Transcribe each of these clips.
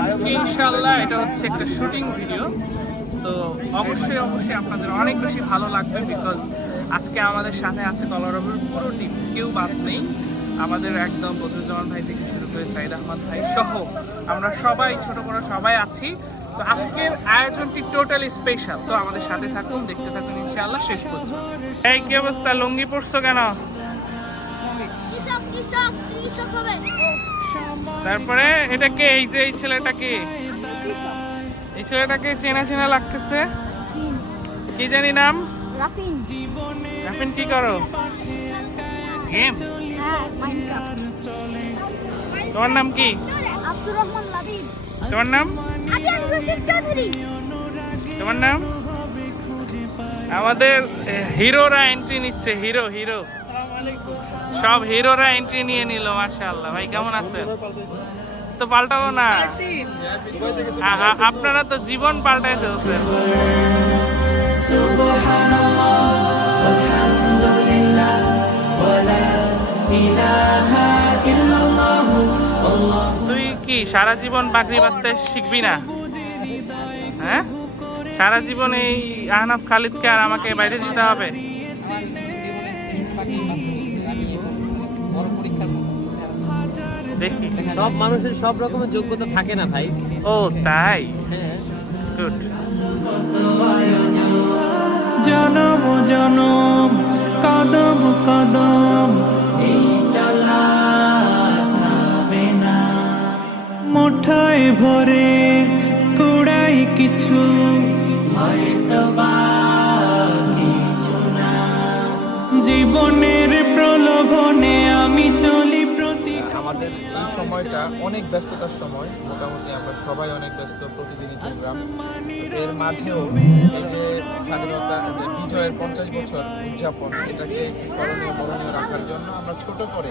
আজকে ইনশাল্লাহ এটা হচ্ছে একটা শুটিং ভিডিও। তো অবশ্যই অবশ্যই আপনাদের অনেক বেশি ভালো লাগবে বিকজ আজকে আমাদের সাথে আছে কলরবের পুরো টিম কেউ বাদ নেই। আমাদের একদম বদরুজ্জামান ভাই থেকে শুরু করে সাইদ আহমদ ভাই সহ আমরা সবাই, ছোট বড় সবাই আছি। তো আজকের আয়োজনটি টোটালি স্পেশাল তো আমাদের সাথে থাকুন, দেখতে থাকুন ইনশাআল্লাহ শেষ পর্যন্ত এই কি অবস্থা? লুঙ্গি পড়ছো কেন? কৃষক কৃষক কৃষক হবে। তারপরে এটা কে? এই যে এই ছেলেটা কে? এই ছেলেটাকে চেনা চেনা লাগতেছে? কি জানি নাম? রাফিন। রাফিন কি করো? গেম? হ্যাঁ তোমার নাম কি? আব্দুর রহমান লাবিব। তোমার নাম? তোমার নাম? আমাদের হিরোরা এন্ট্রি নিচ্ছে হিরো হিরো। সব হিরোরা এন্ট্রি নিয়ে নিল, মাশাআল্লাহ। ভাই, কেমন আছেন? তো পাল্টাবো না? আপনারা তো জীবন পাল্টাই চলছেন তুই কি, সারা জীবন বাকরি বাঁচতে শিখবি না? হ্যাঁ? সারা জীবন এই আহনাফ খালিদকে আর আমাকে বাইরে দিতে হবে? দেখি। সব মানুষের সব রকমের যোগ্যতা থাকে না ভাই। ও তাই? হ্যাঁ। গুড জনম জনম কদম কদম এই চলা মুঠায় ভরে কুড়াই কিছু। আমাদের এই সময়টা অনেক ব্যস্ততার সময়। মোটামুটি আমরা সবাই অনেক ব্যস্ত প্রতিদিনই প্রোগ্রাম এর মাঝেও এই যে স্বাধীনতা যে বিজয়ের পঞ্চাশ বছর উদযাপন, এটাকে স্মরণীয় বরণীয় রাখার জন্য আমরা ছোট করে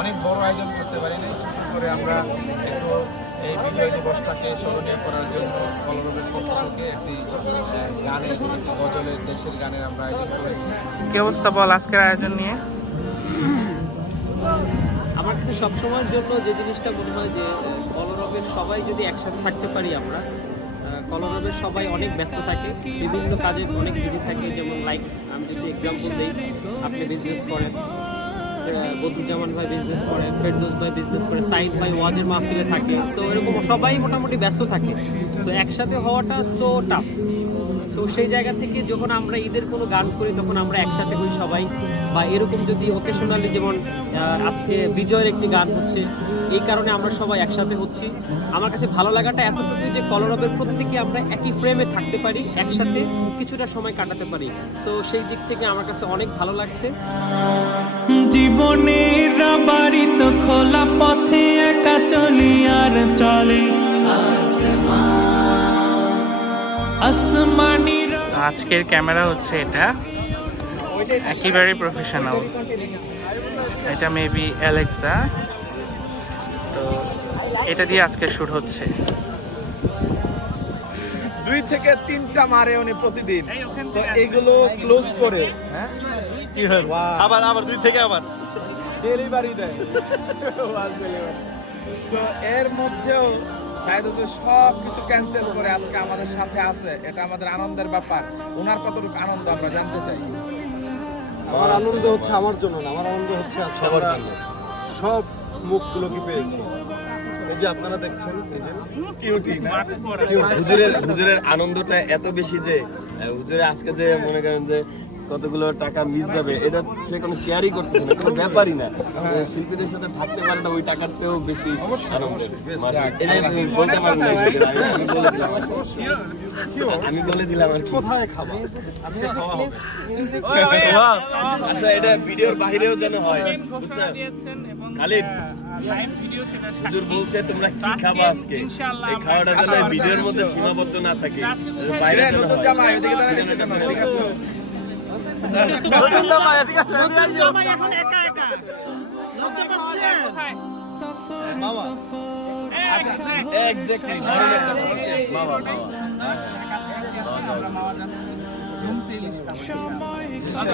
অনেক বড় আয়োজন করতে পারি না ছোট করে আমরা একটু এই বিজয় দিবসটাকে স্মরণীয় করার জন্য কলরবের পক্ষ থেকে একটি গানের গজলের, দেশের গানের আমরা আয়োজন করেছি। কি অবস্থা বল আজকের আয়োজন নিয়ে? কাছে সবসময়ের জন্য যে জিনিসটা মনে হয় যে কলরবের সবাই যদি একসাথে থাকতে পারি আমরা কলরবের সবাই অনেক ব্যস্ত থাকে বিভিন্ন কাজে অনেক বিজি থাকে যেমন লাইক আমি যদি এক্সাম্পল দিই আপনি বিজনেস করেন আহ, বদরুজ্জামান ভাই বিজনেস করে ফেরদৌস ভাই বিজনেস করে সাইদ ভাই ওয়াজের মাহফিলে থাকে তো এরকম সবাই মোটামুটি ব্যস্ত থাকে। তো একসাথে হওয়াটা সো টাফ তো সেই জায়গা থেকে যখন আমরা ঈদের কোনো গান করি, তখন আমরা একসাথে হই সবাই। বা এরকম যদি ওকেশনালি যেমন আজকে বিজয়ের একটি গান হচ্ছে, এই কারণে আমরা সবাই একসাথে হচ্ছি। আমার কাছে ভালো লাগাটা এতটুকু যে কলরবের প্রত্যেকে আমরা একই ফ্রেমে থাকতে পারি, একসাথে কিছুটা সময় কাটাতে পারি। সো সেই দিক থেকে আমার কাছে অনেক ভালো লাগছে। জীবনের বাড়িত খোলা পথে একা চলি আর চলে। আজকের ক্যামেরা হচ্ছে এটা। একেবারে প্রফেশনাল এটা মেবি অ্যালেক্সা তো এটা দিয়ে আজকে শুট হচ্ছে। দুই থেকে তিনটা মারে উনি প্রতিদিন। তো এগুলো ক্লোজ করে হ্যাঁ? কি হয় আবার আবার দুই থেকে আবার। ডেলিভারি দেয়। তো এর মধ্যেও সাইদ হুজুর সব কিছু ক্যান্সেল করে আজকে আমাদের সাথে আছে। এটা আমাদের আনন্দের ব্যাপার। ওনার কতটুকু আনন্দ আমরা জানতে চাই। আমার আনন্দ হচ্ছে আমার জন্য না আমার আনন্দ হচ্ছে আজকে আমরা সব মুখগুলোকে পেয়েছি। এই যে আপনারা দেখছেন এই যে কিউটি হুজুরের হুজুরের আনন্দটা এত বেশি যে হুজুরে আজকে যে মনে করেন যে কতগুলো টাকা মিস যাবে এটা সে কোনো কেয়ারই করতেছে না কোনো ব্যাপারই না। শিল্পীদের সাথে থাকতে পারাটা ওই টাকার চেয়েও বেশি আনন্দের মাসে- এটা তুমি বলতে পারেন না আমি বলে দিলাম। আর কোথায় খাব? আজকে খাওয়া হবে। আচ্ছা এটা ভিডিওর বাইরেও যেন হয় খালিদ, লাইভ ভিডিও সেটা হুজুর বলছে তোমরা কি খাবা আজকে? এই খাওয়াটা যেন ভিডিওর মধ্যে সীমাবদ্ধ না থাকে বাইরে যেন হয়।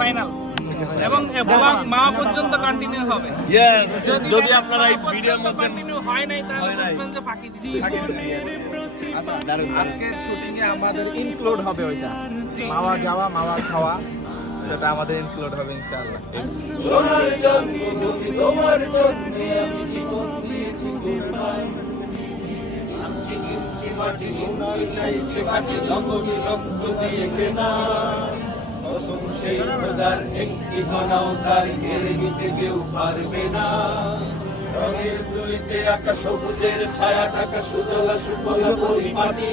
ফাইনাল এবং মা পর্যন্ত কন্টিনিউ হবে। যদি যদি আপনারা এই ভিডিওর মধ্যে কন্টিনিউ হয় নাই তাহলে যে ফাঁকি দিচ্ছি। শুটিং এ আমাদের ইনক্লুড হবে ওইটা। মাওয়া যাওয়া মাওয়া খাওয়া সেটা আমাদের ইনক্লুড হবে ইনশাআল্লাহ। চাইছি একটি কেউ পারবে না ছায়া টাকা সুজলা সুফলা পরিমাটি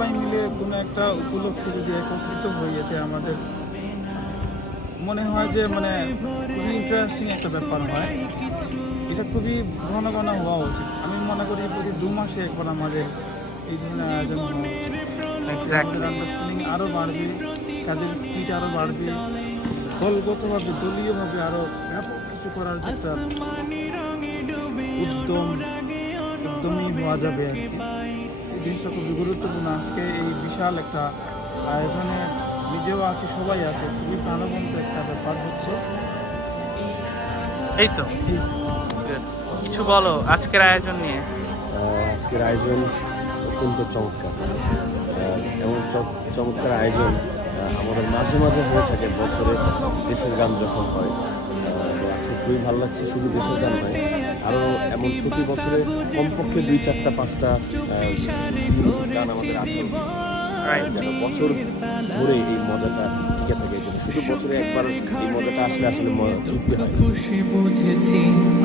সবাই মিলে কোনো একটা উপলক্ষে যদি একত্রিত হই এতে আমাদের মনে হয় যে মানে খুবই ইন্টারেস্টিং একটা ব্যাপার হয়। এটা খুবই ঘন ঘন হওয়া উচিত। আমি মনে করি প্রতি দু মাসে একবার আমাদের এই ধরনের আয়োজন আন্ডারস্ট্যান্ডিং আরও বাড়বে কাজের স্পিড আরও বাড়বে। দলগতভাবে দলীয়ভাবে আরও ব্যাপক কিছু করার একটা উদ্যম উদ্যমী হওয়া যাবে আর কি। জিনিসটা খুবই গুরুত্বপূর্ণ। আজকে এই বিশাল একটা আয়োজনে নিজেও আছে সবাই আছে। খুবই প্রাণবন্ত একটা ব্যাপার হচ্ছে। এই তো। কিছু বলো আজকের আয়োজন নিয়ে। আজকের আয়োজন অত্যন্ত চমৎকার। এমন চমৎকার আয়োজন আমাদের মাঝে মাঝে হয়ে থাকে বছরে দেশের গান যখন হয়। আজকে খুবই ভালো লাগছে শুধু দেশের গান নয় আরও এমন প্রতি বছরে কমপক্ষে দুই চারটা পাঁচটা আহ, গান আমাদের আসা উচিত Right. যেন বছর ধরে এই মজাটা টিকে থাকে শুধু বছরে একবার এই মজাটা আসলে আসলে মজা খুশি বুঝেছি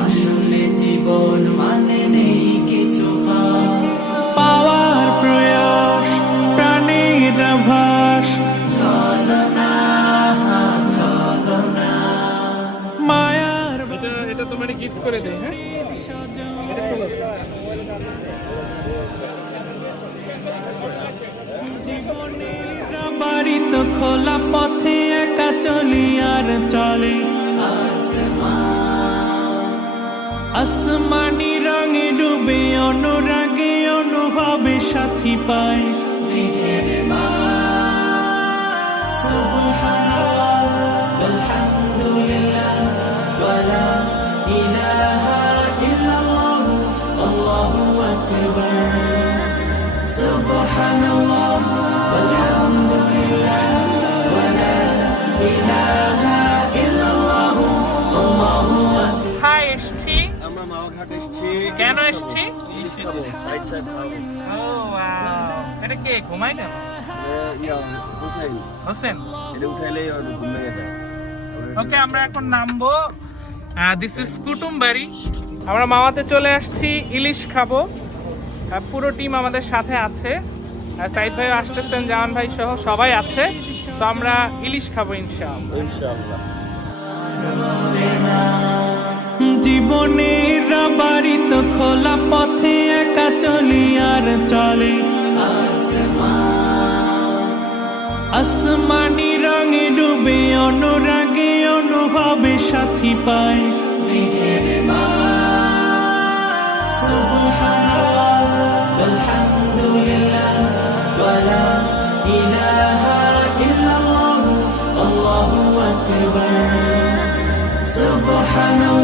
আসলে জীবন মানে নেই কিছু পাওয়ার প্রয়াস গিফট করে দেই হ্যাঁ? খোলা পথে একা চলি আর চলে। আসমানি রঙে ডুবে, অনুরাগে অনুভবে সাথী পায় এসছি আমরা কেন এটা না? ওকে, আমরা এখন নামবো। দিস আমরা মামাতে চলে আসছি, ইলিশ খাব। পুরো টিম আমাদের সাথে আছে। সাইদ ভাই আসতেছেন জাহান ভাই সহ সবাই আছে। তো আমরা ইলিশ খাব ইনশাআল্লাহ। ইনশাআল্লাহ। জীবনের বাড়িত খোলা পথে একা চলি আর চলে। আসমানি রঙে ডুবে অনুরাগে অনুভবে সাথী পায়। سبحان الله والحمد لله ولا